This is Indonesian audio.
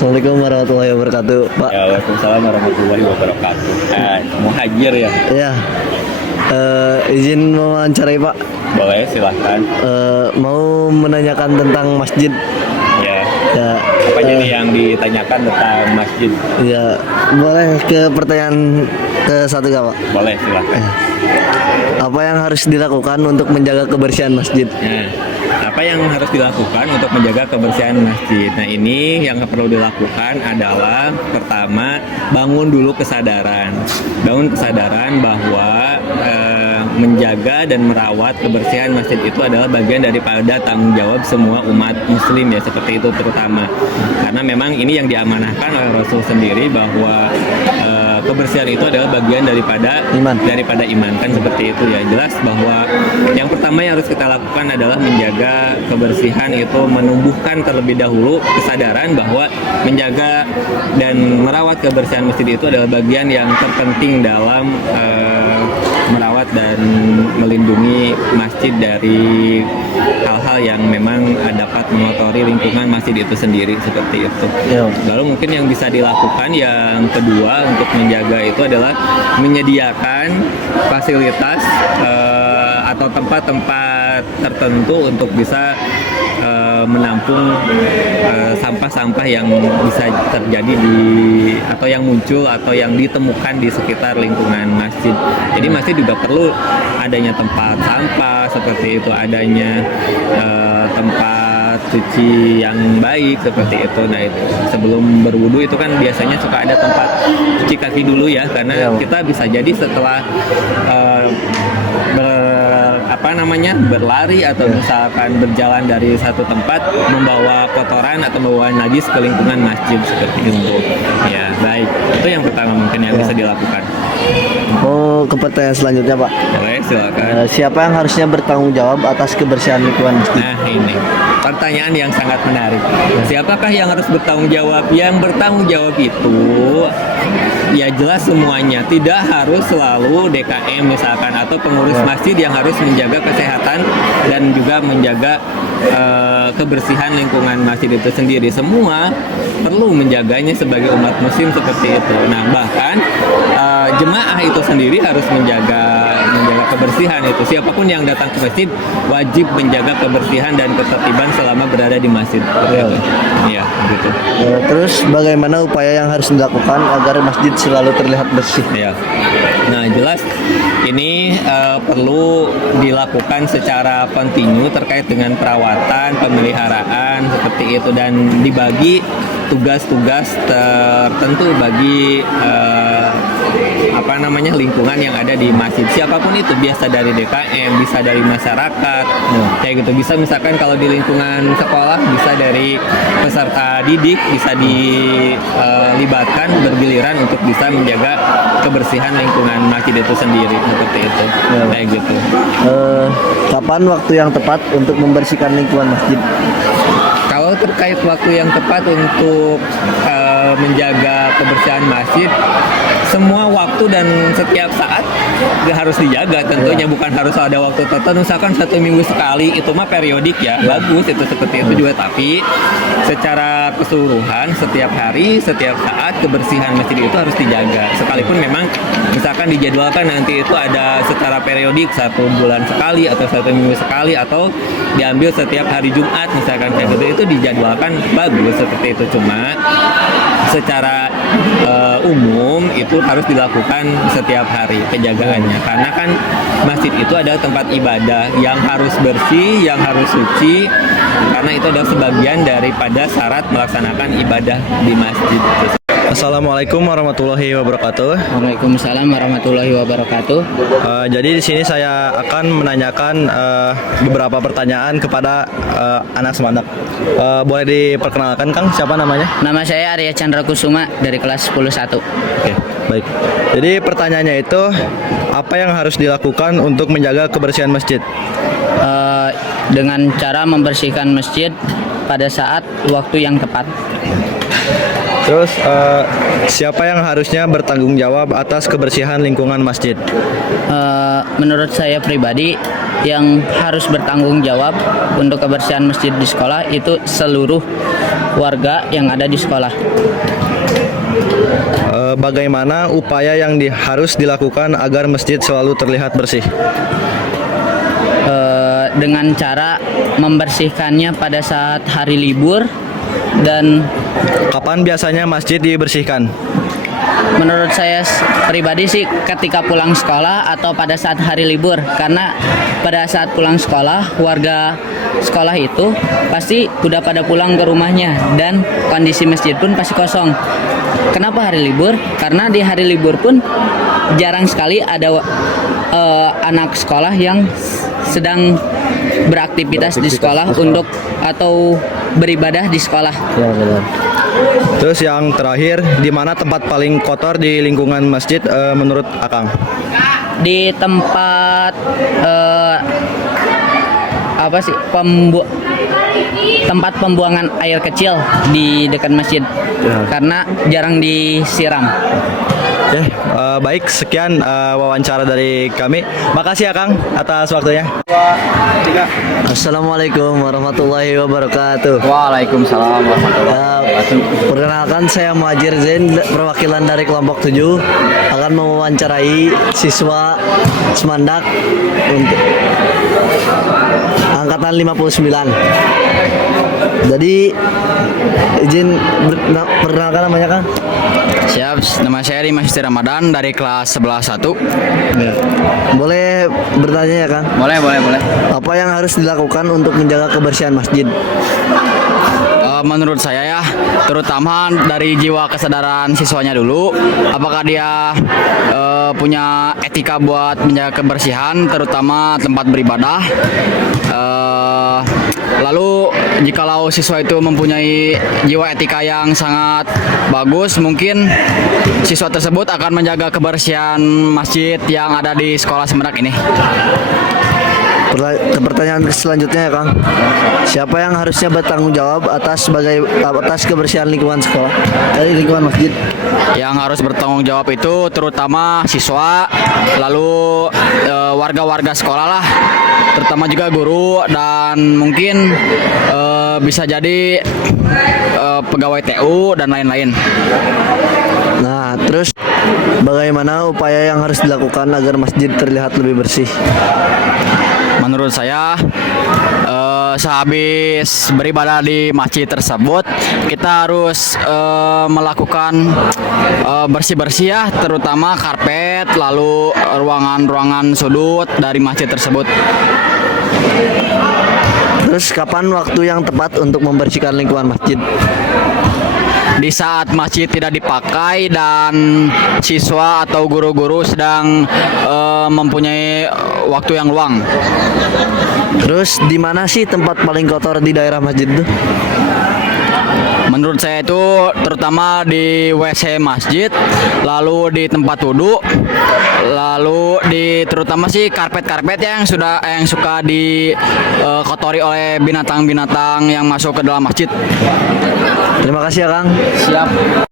Assalamualaikum warahmatullahi wabarakatuh, Pak. Ya, Waalaikumsalam warahmatullahi wabarakatuh. Muhajir ya? Ya, izin mewawancarai Pak. Boleh, silahkan. Mau menanyakan tentang masjid. Ya. Ya. Apa jadi yang ditanyakan tentang masjid? Ya, boleh ke pertanyaan ke satu Kak, Pak. Boleh, silahkan. Apa yang harus dilakukan untuk menjaga kebersihan masjid? Nah, apa yang harus dilakukan untuk menjaga kebersihan masjid? Nah, ini yang perlu dilakukan adalah pertama, bangun dulu kesadaran. Bangun kesadaran bahwa menjaga dan merawat kebersihan masjid itu adalah bagian daripada tanggung jawab semua umat muslim ya, seperti itu terutama. Karena memang ini yang diamanahkan oleh Rasul sendiri bahwa kebersihan itu adalah bagian daripada iman kan, seperti itu ya. Jelas bahwa yang pertama yang harus kita lakukan adalah menjaga kebersihan itu, menumbuhkan terlebih dahulu kesadaran bahwa menjaga dan merawat kebersihan masjid itu adalah bagian yang terpenting dalam merawat dan melindungi masjid dari hal-hal yang memang dapat mengotori lingkungan masjid itu sendiri, seperti itu. Lalu mungkin yang bisa dilakukan yang kedua untuk menjaga itu adalah menyediakan fasilitas atau tempat-tempat tertentu untuk bisa menampung sampah-sampah yang bisa terjadi atau yang muncul atau yang ditemukan di sekitar lingkungan masjid. Jadi masjid juga perlu adanya tempat sampah seperti itu, adanya tempat cuci yang baik seperti itu. Nah, itu sebelum berwudu itu kan biasanya suka ada tempat cuci kaki dulu ya, karena kita bisa jadi setelah berlari atau misalkan berjalan dari satu tempat membawa kotoran atau membawa najis ke lingkungan masjid, seperti itu. Ya, baik. Itu yang pertama mungkin yang bisa dilakukan. Oh, ke pertanyaan selanjutnya, Pak. Boleh, silakan. Siapa yang harusnya bertanggung jawab atas kebersihan lingkungan masjid? Nah, ini pertanyaan yang sangat menarik. Siapakah yang harus bertanggung jawab? Yang bertanggung jawab itu ya jelas semuanya, tidak harus selalu DKM misalkan atau pengurus masjid yang harus menjaga kesehatan dan juga menjaga kebersihan lingkungan masjid itu sendiri. Semua perlu menjaganya sebagai umat muslim, seperti itu. Nah, bahkan jemaah itu sendiri harus menjaga kebersihan itu. Siapapun yang datang ke masjid wajib menjaga kebersihan dan ketertiban selama berada di masjid. Iya, begitu. Terus bagaimana upaya yang harus dilakukan agar masjid selalu terlihat bersih? Ya. Nah, jelas ini perlu dilakukan secara kontinu terkait dengan perawatan, pemeliharaan seperti itu, dan dibagi tugas-tugas tertentu bagi lingkungan yang ada di masjid. Siapapun itu, biasa dari DKM, bisa dari masyarakat, kayak gitu. Bisa misalkan kalau di lingkungan sekolah, bisa dari peserta didik, bisa dilibatkan bergiliran untuk bisa menjaga kebersihan lingkungan masjid itu sendiri, seperti itu. Kayak gitu. Kapan waktu yang tepat untuk membersihkan lingkungan masjid? Kalau terkait waktu yang tepat untuk menjaga kebersihan masjid, semua waktu dan setiap saat harus dijaga tentunya, bukan harus ada waktu tertentu. Misalkan 1 minggu sekali, itu mah periodik ya, bagus itu seperti itu juga. Tapi secara keseluruhan setiap hari, setiap saat kebersihan masjid itu harus dijaga. Sekalipun memang misalkan dijadwalkan nanti itu ada secara periodik 1 bulan sekali atau 1 minggu sekali atau diambil setiap hari Jumat misalkan, kayak gitu, itu dijadwalkan bagus seperti itu. Cuma secara umum itu harus dilakukan setiap hari penjagaannya, karena kan masjid itu adalah tempat ibadah yang harus bersih, yang harus suci, karena itu adalah sebagian daripada syarat melaksanakan ibadah di masjid. Assalamualaikum warahmatullahi wabarakatuh. Waalaikumsalam warahmatullahi wabarakatuh. Jadi di sini saya akan menanyakan beberapa pertanyaan kepada anak semandak. Boleh diperkenalkan, Kang, siapa namanya? Nama saya Arya Chandra Kusuma dari kelas 10-1. Oke, baik. Jadi pertanyaannya itu, apa yang harus dilakukan untuk menjaga kebersihan masjid? Dengan cara membersihkan masjid pada saat waktu yang tepat. Terus siapa yang harusnya bertanggung jawab atas kebersihan lingkungan masjid? Menurut saya pribadi, yang harus bertanggung jawab untuk kebersihan masjid di sekolah itu seluruh warga yang ada di sekolah. Bagaimana upaya yang harus dilakukan agar masjid selalu terlihat bersih? Dengan cara membersihkannya pada saat hari libur dan Kapan biasanya masjid dibersihkan? menurut saya pribadi sih ketika pulang sekolah atau pada saat hari libur, karena pada saat pulang sekolah warga sekolah itu pasti udah pada pulang ke rumahnya dan kondisi masjid pun pasti kosong. Kenapa hari libur? Karena di hari libur pun jarang sekali ada anak sekolah yang sedang beraktivitas di sekolah untuk atau beribadah di sekolah. Terus yang terakhir, di mana tempat paling kotor di lingkungan masjid menurut Akang? Di tempat tempat pembuangan air kecil di dekat masjid, karena jarang disiram. Ya, baik, sekian wawancara dari kami. Makasih ya Kang atas waktunya. Assalamualaikum warahmatullahi wabarakatuh. Waalaikumsalam warahmatullahi Perkenalkan, saya Muhajir Zain, perwakilan dari kelompok 7 akan mewawancarai siswa Semandak untuk angkatan 59. Jadi izin perkenalkan namanya Kang. Siap, nama saya Dimas Ramadan dari kelas 11-1. Boleh bertanya ya Kang? Boleh. Apa yang harus dilakukan untuk menjaga kebersihan masjid? Menurut saya ya, terutama dari jiwa kesadaran siswanya dulu, apakah dia punya etika buat menjaga kebersihan, terutama tempat beribadah. Lalu jikalau siswa itu mempunyai jiwa etika yang sangat bagus, mungkin siswa tersebut akan menjaga kebersihan masjid yang ada di sekolah Semerak ini. Pertanyaan selanjutnya ya Kang, siapa yang harusnya bertanggung jawab atas kebersihan lingkungan sekolah, lingkungan masjid? Yang harus bertanggung jawab itu terutama siswa, lalu warga-warga sekolah lah, terutama juga guru, dan mungkin bisa jadi pegawai TU dan lain-lain. Nah, terus bagaimana upaya yang harus dilakukan agar masjid terlihat lebih bersih? Menurut saya, sehabis beribadah di masjid tersebut, kita harus melakukan bersih-bersih ya, terutama karpet, lalu ruangan-ruangan sudut dari masjid tersebut. Terus kapan waktu yang tepat untuk membersihkan lingkungan masjid? Di saat masjid tidak dipakai dan siswa atau guru-guru sedang mempunyai waktu yang luang. Terus di mana sih tempat paling kotor di daerah masjid itu? Menurut saya itu terutama di WC masjid, lalu di tempat wudhu, lalu di terutama sih karpet-karpet yang suka dikotori oleh binatang-binatang yang masuk ke dalam masjid. Terima kasih ya Kang. Siap.